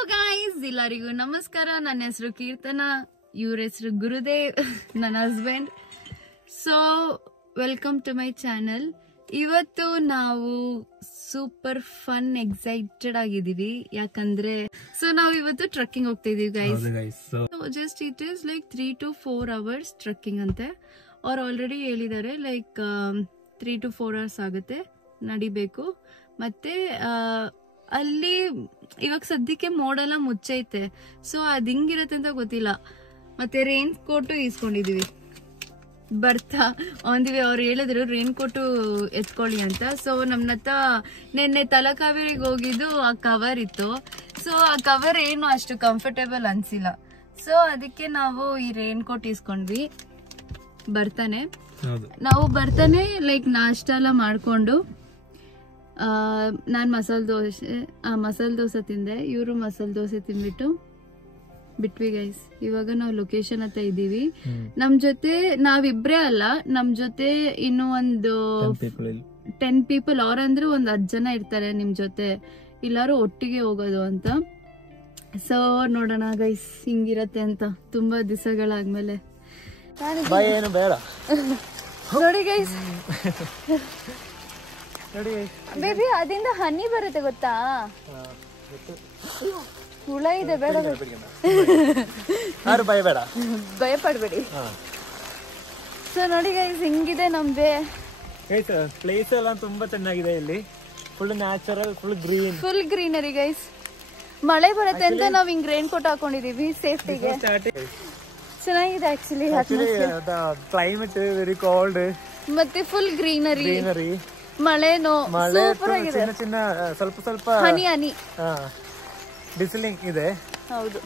Hello guys, ಎಲ್ಲರಿಗೂ ನಮಸ್ಕಾರ. ನನ್ನ ಹೆಸರು ಕೀರ್ತನ, ಇವ್ರ ಹೆಸರು ಗುರುದೇವ್, ನನ್ನ husband. So welcome to my channel. ಇವತ್ತು ನಾವು ಸೂಪರ್ ಫನ್ ಎಕ್ಸೈಟೆಡ್ ಆಗಿದೀವಿ, ಯಾಕಂದ್ರೆ ನಾವು ಇವತ್ತು ಟ್ರಕ್ಕಿಂಗ್ ಹೋಗ್ತಾ ಇದೀವಿ guys. Just it is like 3 to 4 hours trekking ಅಂತೆ. ಅವ್ರು ಆಲ್ರೆಡಿ ಹೇಳಿದ್ದಾರೆ ಲೈಕ್ 3 to 4 hours ಆಗುತ್ತೆ ನಡಿಬೇಕು. ಮತ್ತೆ ಅಲ್ಲಿ ಇವಾಗ ಸದ್ಯಕ್ಕೆ ಮೋಡೆಲ್ಲ ಮುಚ್ಚೈತೆ, ಸೊ ಅದ್ ಹಿಂಗಿರತ್ತೆ ಅಂತ ಗೊತ್ತಿಲ್ಲ. ಮತ್ತೆ ರೈನ್ ಕೋಟು ಇಸ್ಕೊಂಡಿದೀವಿ ಬರ್ತಾ ಒಂದಿವೆ. ಅವ್ರು ಹೇಳಿದ್ರು ರೈನ್ ಕೋಟು ಎತ್ಕೊಳ್ಳಿ ಅಂತ. ಸೊ ನಮ್ನತ್ತ ನಿನ್ನೆ ತಲಕಾವೇರಿಗೆ ಹೋಗಿದ್ದು ಆ ಕವರ್ ಇತ್ತು. ಸೊ ಆ ಕವರ್ ಏನು ಅಷ್ಟು ಕಂಫರ್ಟೇಬಲ್ ಅನ್ಸಿಲ್ಲ. ಸೊ ಅದಕ್ಕೆ ನಾವು ಈ ರೈನ್ ಕೋಟ್ ಇಸ್ಕೊಂಡ್ವಿ. ನಾವು ಬರ್ತಾನೆ ಲೈಕ್ ನಾಷ್ಟ ಎಲ್ಲ ಮಾಡ್ಕೊಂಡು ನಾನ್ ಮಸಾಲೆ ದೋಸೆ ತಿಂದೆ, ಇವರು ಮಸಾಲೆ ದೋಸೆ ತಿಂದ್ಬಿಟ್ಟು ಬಿಟ್ವಿ ಗೈಸ್. ಇವಾಗ ನಾವು ಲೊಕೇಶನ್ ಹತ್ರ ಇದೀವಿ. ನಮ್ ಜೊತೆ ನಾವಿಬ್ರೇ ಅಲ್ಲ, ನಮ್ ಜೊತೆ ಇನ್ನು ಒಂದು 10 people ಅವ್ರಂದ್ರೆ ಒಂದು 10 ಜನ ಇರ್ತಾರೆ ನಿಮ್ ಜೊತೆ, ಎಲ್ಲಾರು ಒಟ್ಟಿಗೆ ಹೋಗೋದು ಅಂತ. ಸೊ ನೋಡೋಣ ಗೈಸ್ ಹಿಂಗಿರತ್ತೆ ಅಂತ ತುಂಬಾ ದಿವಸಗಳಾದ್ಮೇಲೆ. ನೋಡಿ ಗೈಸ್, ಬೇಬಿ ಅದಿಂದ ಹನಿ ಬರುತ್ತೆ ಗೊತ್ತಾ? ಹುಳ ಇದೆ, ಬೇಡ ಭಯ ಪಡ್ಬೇಡಿ. ಸೊ ನೋಡಿ ಗೈಸ್ ಹಿಂಗಿದೆ ನಮ್ದೆ ಪ್ಲೇಸ್ ಎಲ್ಲ ತುಂಬಾ ಚೆನ್ನಾಗಿದೆ. ಇಲ್ಲಿ full natural, full greenery guys. ಮಳೆ ಬರುತ್ತೆ ಅಂತ ನಾವ್ ಹಿಂಗ್ ರೈನ್ ಕೋಟ್ ಹಾಕೊಂಡಿದೀವಿ ಸೇಫ್ಟಿಗೆ. ಚೆನ್ನಾಗಿದೆ ಆಕ್ಚುಲಿ ಕ್ಲೈಮೇಟ್ ವೆರಿ ಕೋಲ್ಡ್, ಮತ್ತೆ ಫುಲ್ ಗ್ರೀನರಿ. ಮಳೆನೋ ಸೂಪರ್ ಆಗಿದೆ. ಚಿನ್ನ ಸ್ವಲ್ಪ ಹನಿ ಬಿಸಿಲಿಂಗ್ ಇದೆ. ಹೌದು,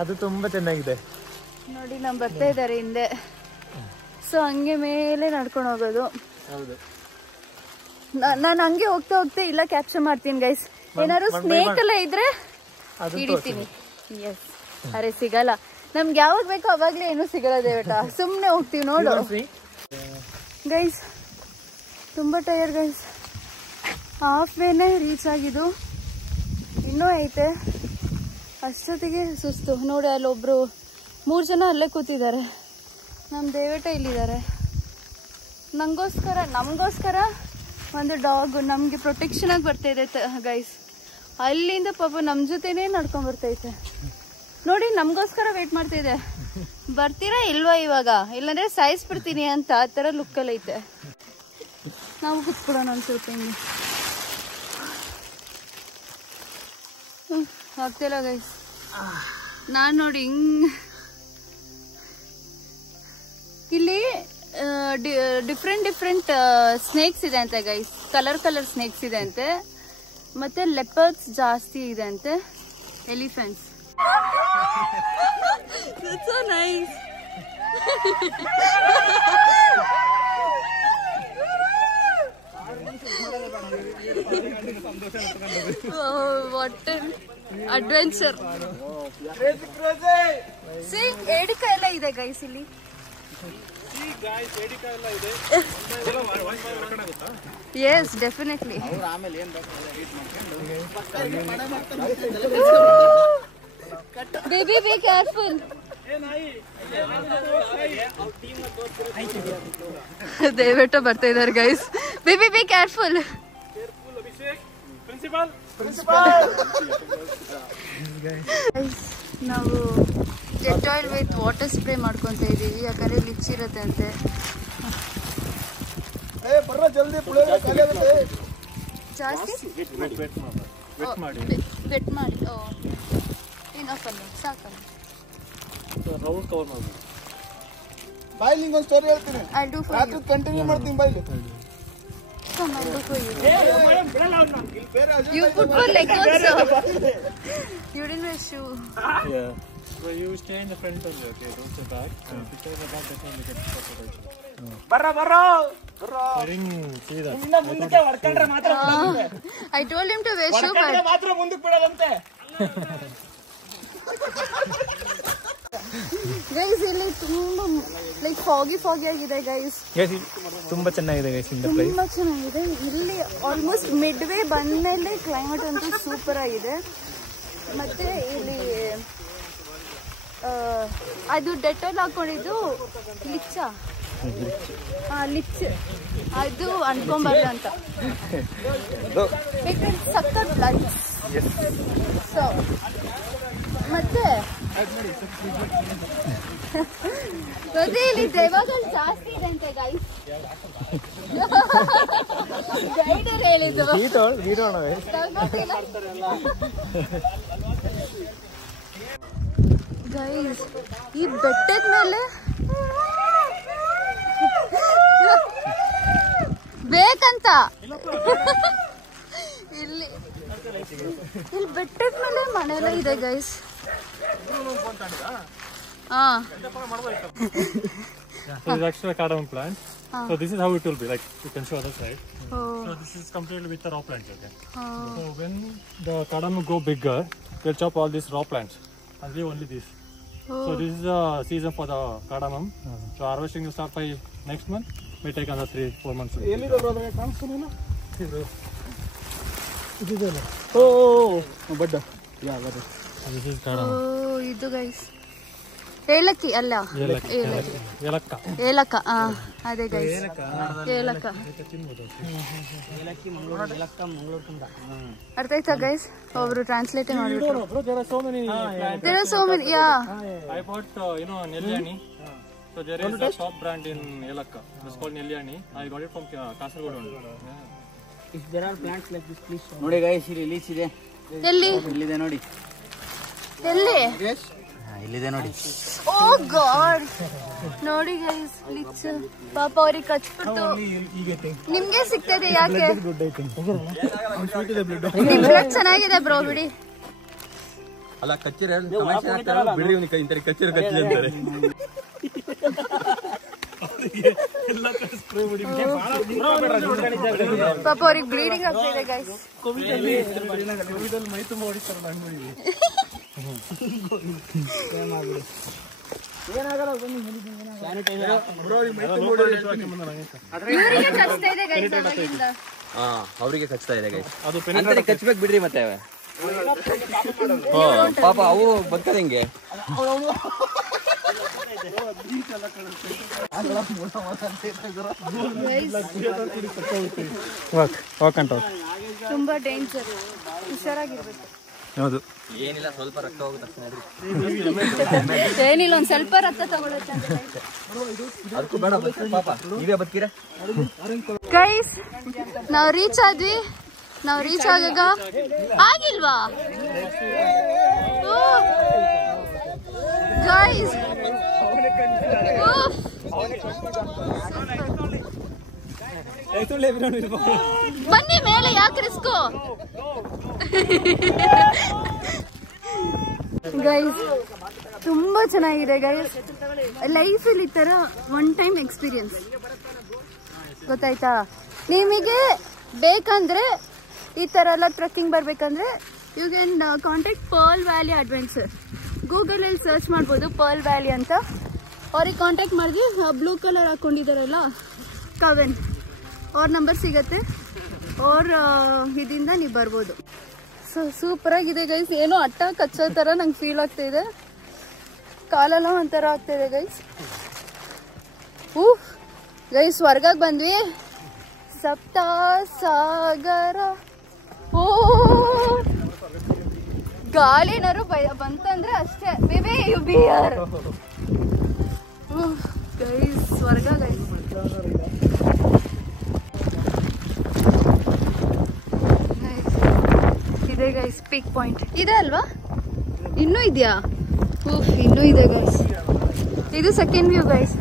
ಅದು ತುಂಬಾ ಚೆನ್ನಾಗಿದೆ. ನೋಡಿ ನಮ್ ಬರ್ತಾ ಇದಾರೆ ಹಿಂದೆ. ಸೊ ಹಂಗೆ ಮೇಲೆ ನಡ್ಕೊಂಡು ಹೋಗೋದು. ನಾನು ಹಂಗೆ ಹೋಗ್ತಾ ಇಲ್ಲ ಕ್ಯಾಪ್ಚರ್ ಮಾಡ್ತೀನಿ ಗೈಸ್. ಏನಾದ್ರು ಸ್ನೇಕ್ ಎಲ್ಲ ಇದ್ರೆ ಹಿಡಿತೀನಿ. ಎಸ್, ಅರೆ ಸಿಗಲ್ಲ ನಮ್ಗೆ, ಯಾವಾಗ ಬೇಕೋ ಅವಾಗ್ಲೇ ಏನು ಸಿಗಲ್ಲ ದೇವಟ. ಸುಮ್ನೆ ಹೋಗ್ತೀವಿ ನೋಡು ಗೈಸ್. ತುಂಬಾ ಟೈರ್ ಗೈಸ್. ಹಾಫ್ ವೇನೆ ರೀಚ್ ಆಗಿದ್ದು, ಇನ್ನೂ ಐತೆ. ಅಷ್ಟೊತ್ತಿಗೆ ಸುಸ್ತು. ನೋಡಿ ಅಲ್ಲೊಬ್ರು 3 ಜನ ಅಲ್ಲೇ ಕೂತಿದ್ದಾರೆ. ನಮ್ಮ ದೇವೇಟ ಇಲ್ಲಿದ್ದಾರೆ. ನಮಗೋಸ್ಕರ ಒಂದು ಡಾಗ್ ನಮ್ಗೆ ಪ್ರೊಟೆಕ್ಷನ್ ಆಗಿ ಬರ್ತಾ ಇದೆ ಗೈಸ್. ಅಲ್ಲಿಂದ ಪಾಪ ನಮ್ ಜೊತೆನೇ ನಡ್ಕೊಂಡ್ ಬರ್ತೈತೆ. ನೋಡಿ ನಮ್ಗೋಸ್ಕರ ವೇಟ್ ಮಾಡ್ತಾ ಇದೆ. ಬರ್ತೀರಾ ಇಲ್ವಾ ಇವಾಗ, ಇಲ್ಲಾಂದ್ರೆ ಸಾಯಿಸ್ಬಿಡ್ತೀನಿ ಅಂತ ಆ ತರ ಲುಕ್ಕಲ್ಲಿ ಐತೆ. ನಾವು ಕುತ್ಕೊಡೋಣ ಒಂದ್ ಸ್ವಲ್ಪ ಹಿಂಗೆ. ಆಗ್ತಿಲ್ಲ ಗೈಸ್. ನಾನ್ ನೋಡಿ ಹಿಂಗ್ ಇಲ್ಲಿ ಡಿಫ್ರೆಂಟ್ ಸ್ನೇಕ್ಸ್ ಇದೆ ಅಂತೆ ಗೈಸ್. ಕಲರ್ ಸ್ನೇಕ್ಸ್ ಇದೆ ಅಂತೆ. ಮತ್ತೆ ಲೆಪರ್ಡ್ಸ್ ಜಾಸ್ತಿ ಇದೆ ಅಂತೆ. Elephants. That's so nice. Oh, what an adventure. See, ಏಡಿಕ ಎಲ್ಲ ಇದೆ ಗೈಸ್ ಇಲ್ಲಿ. Yes, definitely. Baby, be careful. ದಯವಿಟ್ಟು ಬರ್ತಾ ಇದಾರೆ ಗೈಸ್. Baby be careful. ನಾವು jet oil with water spray ಮಾಡ್ಕೊಂತ ಇದೀವಿ, ಯಾಕಂದ್ರೆ ಲಿಚ್ ಇರುತ್ತೆ ಅಂತೆ. ಜಾಸ್ತಿ ವೆಟ್ ಮಾಡಿ ಇನ್ನೊಂದು ಸಾಕಲ್ಲ. ರೌಂಡ್ ಕವರ್ ಮಾಡಿ ಬಾಯ್. ನಿಂಗೆ ಒಂದು ಸ್ಟೋರಿ ಹೇಳ್ತೀನಿ. ರಾತ್ರಿ ಕಂಟಿನ್ಯೂ ಮಾಡ್ತೀನಿ ಬಾಯ್. You put your leg also. You didn't wear shoe. Yeah. So you stay in the front only, okay? Don't stay back. Because the back that one you can photo. ಬರ್ರೋ. See that? ಇನ್ನ ಮುಂದಕ್ಕೆ ಹೊರಕೊಂಡ್ರೆ ಮಾತ್ರ. I told him to wear shoe, but ಮಾತ್ರ ಮುಂದಕ್ಕೆ ಬಿಡೋದಂತೆ. Guys ಇಲ್ಲಿ ತುಂಬಾ like ಫಾಗಿ ಆಗಿದೆ guys. ತುಂಬಾ ಚೆನ್ನಾಗಿದೆ ಗೈಸ್. ತುಂಬಾ ಚೆನ್ನಾಗಿದೆ ಇಲ್ಲಿ. ಆಲ್ಮೋಸ್ಟ್ ಮಿಡ್ ವೇ ಬಂದ್ಮೇಲೆ ಕ್ಲೈಮೇಟ್ ಅಂತೂ ಸೂಪರ್ ಆಗಿದೆ. ಮತ್ತೆ ಇಲ್ಲಿ ಅದು ಡೆಟೋಲ್ ಹಾಕೊಂಡಿದ್ದು ಲಿಚ್ಚ ಲಿಚ್ ಅದು ಅನ್ಕೊಂಬಾರ್ದು ಅಂತ ಸಕ್ಕತ್ ಲಂಚ್. ಸೊ ಮತ್ತೆ ಮತ್ತೆ ಇಲ್ಲಿ ದೆವ್ವಗಳು ಜಾಸ್ತಿ ಇದೆ ಅಂತೆ ಗೈಸ್. ಗೈಡರ್ ಹೇಳಿದ್ದು ಗೈಸ್. ಈ ಬೆಟ್ಟದ ಮೇಲೆ ಬೇಕಂತ ಇಲ್ಲಿ ಬೆಟ್ಟದ ಮೇಲೆ ಮನೆಯಲ್ಲ ಇದೆ guys. This is actually a cardamom plant. So this is how it will be. Like you can show other side. So this is completely with the raw plants. Okay. So when the cardamom go bigger, they'll chop all these raw plants and leave only this. So this is the season for the cardamom. So harvesting will start by next month. May take another 3-4 months. ಬಡ್ಡ This is cardamom. ಇದು guys ಏಲಕ್ಕಿ ಅಲ್ಲ, ಏಲಕ್ಕ. ಅದೇ guys ಏಲಕ್ಕ. ಅರ್ಥ ಆಯ್ತಾ guys? ಒಬ್ರು translate ಮಾಡಿಬಿಟ್ರು. There are so many. Yeah. I bought Nelliyani. So there is a top brand in Yelakka. It's called Nelliyani. I got it from Kasaragod only. If there are plants like this, please. ನೋಡಿ guys, ಇಲ್ಲಿ leach ಇದೆ. ಎಲ್ಲಿ? ಇಲ್ಲಿದೆ ನೋಡಿ. ಎಲ್ಲಿ? ಇಲ್ಲಿದೆ ನೋಡಿ. ಓ god, ನೋಡಿ ಗೈಸ್ ಲಿಚ್. ಪಾಪ ಅವ್ರಿಗೆ ಕಚ್ಬಿಟ್ಟು ನಿಮ್ಗೆ ಸಿಗ್ತದೆ. ಯಾಕೆ? ನಿಮ್ ಬ್ಲಡ್ ಚೆನ್ನಾಗಿದೆ ಬ್ರೋ, ಬಿಡಿ. ಅಲ್ಲ ಕಚ್ಚಿರ ಬಿಡ್ರಿ, ಇಂತ ಕಚ್ಚಿರ ಕಚ್ಚಿದೆ ಅಂತಾರೆ. ಪಾಪ ಅವ್ರಿಗೆ ಬ್ಲೀಡಿಂಗ್ ಆಗ್ತಿದೆ ಗೈಸ್. ಇವರಿಗೆ ಕಚ್ತಾ ಇದೆ ಗೈಸ್ ಅವಾಗಿಂದ. ಅವರಿಗೆ ಕಚ್ತಾ ಇದೆ ಗೈಸ್. ಅಂತರಿಗೆ ಕಚ್ಬೇಕು ಬಿಡ್ರಿ. ಮತ್ತೆ ಪಾಪ ಅವು ಬದುಕದ ಹೆಂಗೆ? ತುಂಬಾ ಡೇಂಜರ್, ಹುಷಾರಾಗಿರ್ಬೇಕು. ಹೌದು. ಏನಿಲ್ಲ, ಸ್ವಲ್ಪ ರಕ್ತ ಹೋಗುತ್ತೆ. ಏನಿಲ್ಲ, ಒಂದ್ ಸ್ವಲ್ಪ ರಕ್ತ ತಗೊಳುತ್ತೆ. ಅದಕ್ಕೂ ಬೇಡ ಪಾಪ, ನೀವೇ ಬದುಕಿರ. ಗೈಸ್ ನಾವ್ ರೀಚ್ ಆದ್ವಿ. ನಾವ್ ರೀಚ್ ಆಗಾಗ ಆಗಿಲ್ವಾ ಗೈಸ್? ಬನ್ನಿ ಮೇಲೆ, ಯಾಕೆ ರಿಸ್ಕು ಗೈಸ್? ತುಂಬಾ ಚೆನ್ನಾಗಿದೆ ಗೈಸ್. ಲೈಫಲ್ಲಿ ಈ ತರ ಒನ್ ಟೈಮ್ ಎಕ್ಸ್ಪೀರಿಯನ್ಸ್, ಗೊತ್ತಾಯ್ತಾ? ನಿಮಗೆ ಬೇಕಂದ್ರೆ ಈ ತರ ಎಲ್ಲ ಟ್ರೆಕ್ಕಿಂಗ್ ಬರ್ಬೇಕಂದ್ರೆ you can contact Pearl Valley Adventure. ಗೂಗಲಲ್ಲಿ ಸರ್ಚ್ ಮಾಡ್ಬೋದು ಪರ್ಲ್ ವ್ಯಾಲಿ ಅಂತ. ಅವ್ರಿಗೆ ಕಾಂಟ್ಯಾಕ್ಟ್ ಮಾಡಿದ್ವಿ. ಬ್ಲೂ ಕಲರ್ ಹಾಕೊಂಡಿದಾರಲ್ಲ ಕವೆನ್, ಅವ್ರ ನಂಬರ್ ಸಿಗತ್ತೆ. ಅವ್ರ ಇದರಿಂದ ನೀವು ಬರ್ಬೋದು. ಸೊ ಸೂಪರ್ ಆಗಿದೆ ಗೈಸ್. ಏನೋ ಅಟ್ಟ ಕಚ್ಚೋ ಥರ ನಂಗೆ ಫೀಲ್ ಆಗ್ತಾ ಇದೆ. ಕಾಲೆಲ್ಲ ಒಂಥರ ಆಗ್ತಿದೆ ಗೈಸ್. ಗೈಸ್ ಹೊರ್ಗಾಗ ಬಂದ್ವಿ. ಸಪ್ತ ಸಾಗರ. ಓ ಗಾಳಿನಾರು ಬಂತಂದ್ರೆ ಅಷ್ಟೇ. Baby you beer guys. ಸ್ವರ್ಗ ಗೈಸ್. ಇದೆ ಗೈಸ್ ಪೀಕ್ ಪಾಯಿಂಟ್. ಇದೆ ಅಲ್ವಾ? ಇನ್ನೂ ಇದೆಯಾ? ಇನ್ನೂ ಇದೆ ಗೈಸ್. ಇದು second view guys.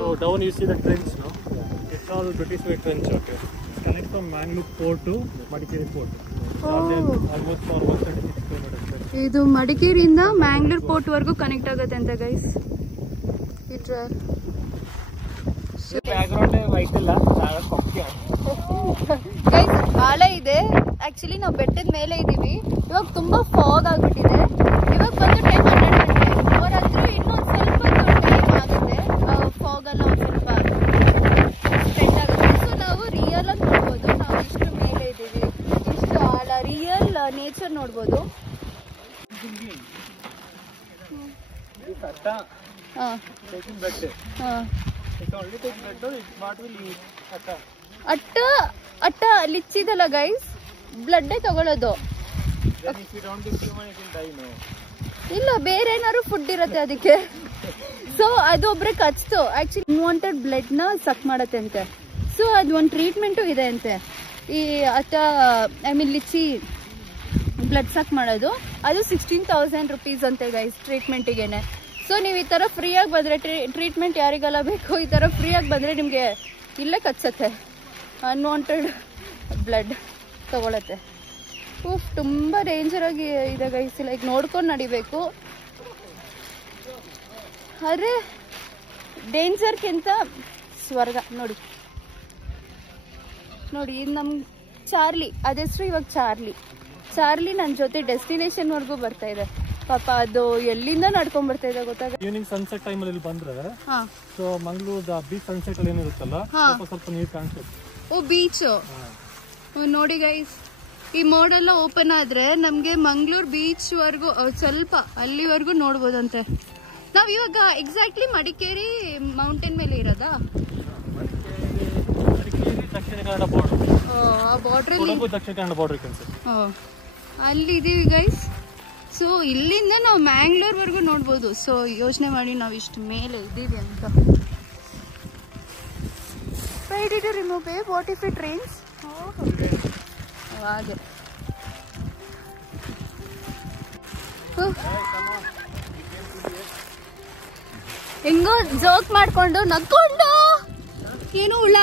So down you see the trench, no? It's all British way trench. Okay. Connect from Mangalore port to Madikeri port. Almost for 136 kilometers. ಇದು ಮಡಿಕೇರಿಯಿಂದ Mangalore port ವರೆಗೂ connect ಆಗುತ್ತೆ ಅಂತ ಗೈಸ್. ಗೈಸ್ ಆಳ ಇದೆ. Actually ನಾವು ಬೆಟ್ಟದ ಮೇಲೆ ಇದೀವಿ. ಇವಾಗ ತುಂಬಾ ಫಾಗ್ ಆಗ್ಬಿಟ್ಟಿದೆ. ಇವಾಗ ಬಂದು ಟೈಮ್ 12 ಗಂಟೆ. ಅವ್ರ ಹತ್ರ ಇನ್ನೊಂದು ಸ್ವಲ್ಪ ಟೈಮ್ ಆಗುತ್ತೆ. ಫಾಗ್ ಎಲ್ಲ ಒಂದು ಸ್ವಲ್ಪ ಸ್ಪ್ರೆಡ್ ಆಗುತ್ತೆ. ಸೊ ನಾವು ರಿಯಲ್ ಆಗಿ ನೋಡ್ಬೋದು ನಾವು ಇಷ್ಟು ಮೇಲೆ ಇದೀವಿ ನೇಚರ್ ನೋಡ್ಬೋದು. ಅಟ್ಟ ಲಿಚ್ಚಿದಲ್ಲ ಗೈಸ್, ಬ್ಲಡ್ಡೇ ತಗೊಳ್ಳೋದು. ಇಲ್ಲ, ಬೇರೆ ಏನಾದ್ರು ಫುಡ್ ಇರತ್ತೆ ಅದಕ್ಕೆ. ಸೊ ಅದು ಒಬ್ರೆ ಕಚ್ತು. ಆಕ್ಚುಲಿ ಅನ್ವಾಂಟೆಡ್ ಬ್ಲಡ್ ನ ಸಕ್ ಮಾಡತ್ತೆ ಅಂತೆ. ಸೊ ಅದು ಒಂದು ಟ್ರೀಟ್ಮೆಂಟು ಇದೆ ಅಂತೆ. ಈ ಲಿಚ್ಚಿ ಬ್ಲಡ್ ಸಕ್ ಮಾಡೋದು ಅದು 16,000 rupees ಅಂತೆ ಗೈಸ್ ಟ್ರೀಟ್ಮೆಂಟಿಗೆನೆ. ಸೊ ನೀವು ಈ ಥರ ಫ್ರೀಯಾಗಿ ಬಂದರೆ, ಟ್ರೀಟ್ಮೆಂಟ್ ಯಾರಿಗೆಲ್ಲ ಬೇಕು ಈ ಥರ ಫ್ರೀಯಾಗಿ ಬಂದರೆ ನಿಮಗೆ ಇಲ್ಲೇ ಕಚ್ಚತ್ತೆ. Unwanted blood ತಗೊಳತ್ತೆ. ತುಂಬ ಡೇಂಜರ್ ಆಗಿ ಇದೆ ಗೈಸ್. ಲೈಕ್ ನೋಡ್ಕೊಂಡು ನಡಿಬೇಕು. ಆದರೆ ಡೇಂಜರ್ಗಿಂತ ಸ್ವರ್ಗ. ನೋಡಿ ನೋಡಿ, ಇದು ನಮ್ಮ ಚಾರ್ಲಿ, ಅದ ಹೆಸರು ಇವಾಗ ಚಾರ್ಲಿ ನನ್ನ ಜೊತೆ ಡೆಸ್ಟಿನೇಷನ್ವರೆಗೂ ಬರ್ತಾ ಇದೆ. ಪಾಪ ಅದು ಎಲ್ಲಿಂದ ನಡ್ಕೊಂಡ್ ಬರ್ತಾ ಇದೆ ಗೊತ್ತಾಗ. ಈವ್ನಿಂಗ್ ಸನ್ಸೆಟ್ ಟೈಮ್ ಅಲ್ಲಿ ಬಂದ್ರೆ ಸೊ ಮಂಗಳೂರು ಬೀಚ್ ಸನ್ಸೆಟ್ ಅಲ್ಲಿ ಏನಿರುತ್ತಲ್ಲ ಸ್ವಲ್ಪ ನೀರು ಕಾಣಿಸುತ್ತೆ. ಓ ಬೀಚ್ ನೋಡಿ ಗೈಸ್, ಈ ಮೋಡೆಲ್ಲ ಓಪನ್ ಆದ್ರೆ ನಮ್ಗೆ ಮಂಗಳೂರು ಬೀಚ್ ವರ್ಗು ಸ್ವಲ್ಪ ಅಲ್ಲಿವರೆಗೂ ನೋಡ್ಬೋದಂತೆ. ನಾವ್ ಇವಾಗ ಎಕ್ಸಾಕ್ಟ್ಲಿ ಮಡಿಕೇರಿ ಮೌಂಟೇನ್ ಮೇಲೆ ಇರೋದಾ? ದಕ್ಷಿಣ ಕನ್ನಡ ಬಾರ್ಡರ್, ಆ ಬಾರ್ಡರ್ ದಕ್ಷಿಣ ಕನ್ನಡ ಬಾರ್ಡರ್ ಅಲ್ಲಿ ಇದೀವಿ ಗೈಸ್. ಸೊ ಇಲ್ಲಿಂದ ನಾವು ಮ್ಯಾಂಗ್ಳೂರ್ವರೆಗೂ ನೋಡ್ಬೋದು. ಸೊ ಯೋಚನೆ ಮಾಡಿ ನಾವು ಇಷ್ಟು ಮೇಲೆ ಇದ್ದೀವಿ ಅಂತ. Why did you remove it? What if it rains? ಹಾಗೆ ಹೆಂಗೋ ಜೋಕ್ ಮಾಡ್ಕೊಂಡು ನಕ್ಕೊಂಡು ಏನು ಹುಳ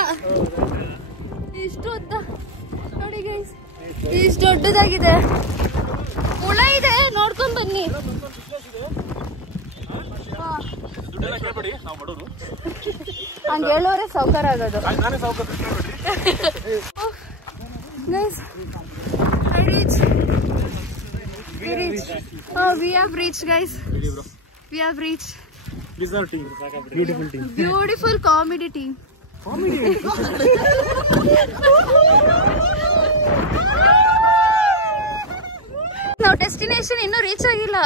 ಇಷ್ಟು ಉದ್ದ ನೋಡಿ ಗೈಸ್, ಇಷ್ಟು ದೊಡ್ಡದಾಗಿದೆ. ಹುಳ ಇದೆ, ನೋಡ್ಕೊಂಡ್ ಬನ್ನಿ. ಹಂಗೆ ಹೇಳೋರೆ ಸೌಕರ್ ಆಗೋದು. Guys, I reached. We have reached, guys. We have reached. This is our team. Beautiful team. Beautiful comedy team. ನಾವು ಡೆಸ್ಟಿನೇಷನ್ ಇನ್ನೂ ರೀಚ್ ಆಗಿಲ್ಲ.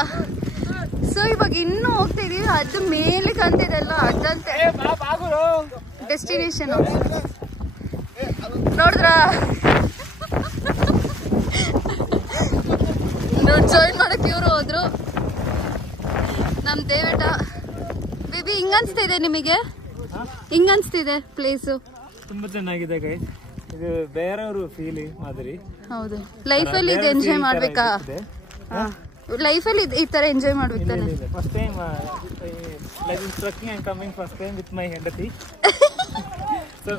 ಸೊ ಇವಾಗ ಇನ್ನೂ ಹೋಗ್ತಾ ಇದೀವಿ. ಅದು ಮೇಲೆ ಕಾಣ್ತಿದೆಲ್ಲ ಅದಂತೆ ಡೆಸ್ಟಿನೇಷನ್. ನೋಡಿದ್ರ ಜಾಯಿನ್ ಮಾಡಕ್ ಇವ್ರು ಹೋದ್ರು. ನಮ್ ದೇವೇಟ ಬೇಬಿ ಹಿಂಗ ಅನ್ಸ್ತಿದೆ ನಿಮಗೆ? ಹಿಂಗ ಅನ್ಸ್ತಿದೆ ಪ್ಲೇಸು? ತುಂಬಾ ಚೆನ್ನಾಗಿದೆ ಗೈಸ್. ಇದು ಬೇರೆಯವರು ಫೀಲಿಂಗ್ ಮಾದರಿ. ಹೌದು, ಲೈಫಲ್ಲಿ ಇದು ಎಂಜಾಯ್ ಮಾಡ್ಬೇಕಾ? ಲೈಫಲ್ಲಿ ಈ ತರ ಎಂಜಾಯ್ ಮಾಡ್ಬೇಕು ತಾನೆ. First time like in trekking I'm coming first time with my ಹೆಂಡತಿ.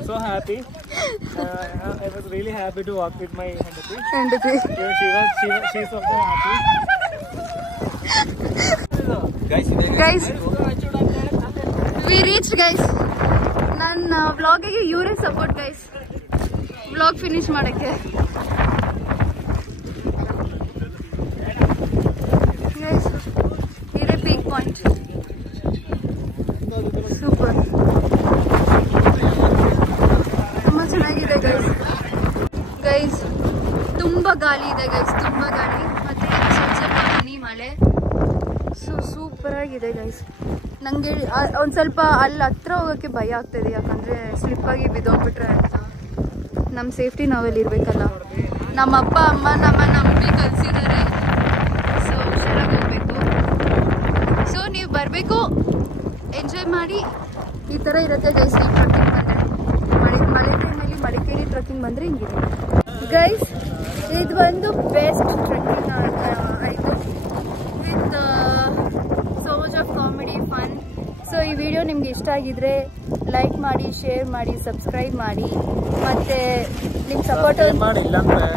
so happy. I was really happy to walk with my ಹೆಂಡತಿ. She's also happy. Guys, we reached guys. ನನ್ನ ವ್ಲಾಗಿಗೆ ಇವರೇ ಸಪೋರ್ಟ್ ಗೈಸ್, ವ್ಲಾಗ್ ಫಿನಿಶ್ ಮಾಡಕ್ಕೆ. Guys ಇದೇ peak point. Super, ತುಂಬಾ ಚೆನ್ನಾಗಿದೆ guys. Guys ತುಂಬಾ ಗಾಳಿ ಇದೆ ಗೈಸ್, ತುಂಬಾ ಗಾಳಿ. ಮತ್ತೆ ಸ್ವಲ್ಪ ಹನಿ ಮಳೆ. ಸೊ ಸೂಪರ್ ಆಗಿದೆ ಗೈಸ್. ನಂಗೆ ಒಂದ್ ಸ್ವಲ್ಪ ಅಲ್ಲಿ ಹತ್ರ ಹೋಗೋಕ್ಕೆ ಭಯ ಆಗ್ತದೆ, ಯಾಕಂದ್ರೆ ಸ್ಲಿಪ್ ಆಗಿ ಬಿದ್ದೋಗ್ಬಿಟ್ರೆ ಅಂತ. ನಮ್ಮ ಸೇಫ್ಟಿ ನಾವೆಲ್ಲಿ ಇರ್ಬೇಕಲ್ಲ. ನಮ್ಮ ಅಪ್ಪ ಅಮ್ಮ ನಂಬಿ ಕಲ್ಸಿದ್ದಾರೆ. ಸೊ ಹುಷಾರಾಗಿ ಹೋಗ್ಬೇಕು. ಸೊ ನೀವು ಬರಬೇಕು, ಎಂಜಾಯ್ ಮಾಡಿ. ಈ ಥರ ಇರುತ್ತೆ ಗೈಸ್. ನೀವು ಟ್ರಕ್ಕಿಂಗ್ ಬಂದರೆ ಮಳೆ ಟೈಮಲ್ಲಿ ಮಡಿಕೇರಿ ಟ್ರಕ್ಕಿಂಗ್ ಬಂದರೆ ಹಿಂಗಿದೆ ಗೈಸ್. ಇದು ಒಂದು ಬೆಸ್ಟ್ ಟ್ರಕ್ಕಿಂಗ್ ಆಯಿತು with so much of comedy fun. So ಈ ವಿಡಿಯೋ ನಿಮ್ಗೆ ಇಷ್ಟ ಆಗಿದ್ರೆ ಲೈಕ್ ಮಾಡಿ, ಶೇರ್ ಮಾಡಿ, ಸಬ್ಸ್ಕ್ರೈಬ್ ಮಾಡಿ. ಮತ್ತೆ ನಿಮ್ಮ ಸಪೋರ್ಟ್ ಮಾಡಿಲ್ಲ ಅಂದ್ರೆ